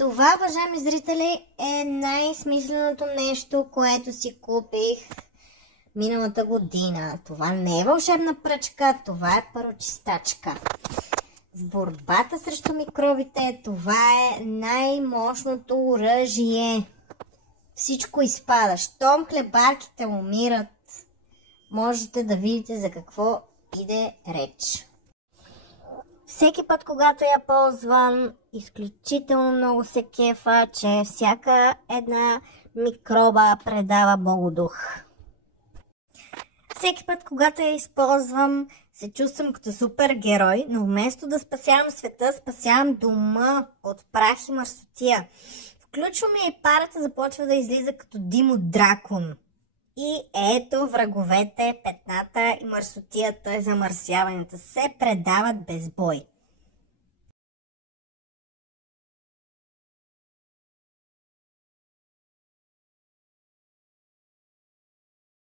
Това, уважаеми зрители, е най-смисленото нещо, което си купих миналата година. Това не е вълшебна пръчка, това е парочистачка. В борбата срещу микробите това е най-мощното оръжие. Всичко изпада. Щом хлебарките умират, можете да видите за какво иде реч. Всеки път, когато я ползвам, изключително много се кефа, че всяка една микроба предава Богодух. Всеки път, когато я използвам, се чувствам като супергерой, но вместо да спасявам света, спасявам дома от прах и мърсотия. Включваме и парата започва да излиза като дим от дракон. И ето враговете, петната и мърсотията, т.е. замърсяванията се предават без бой.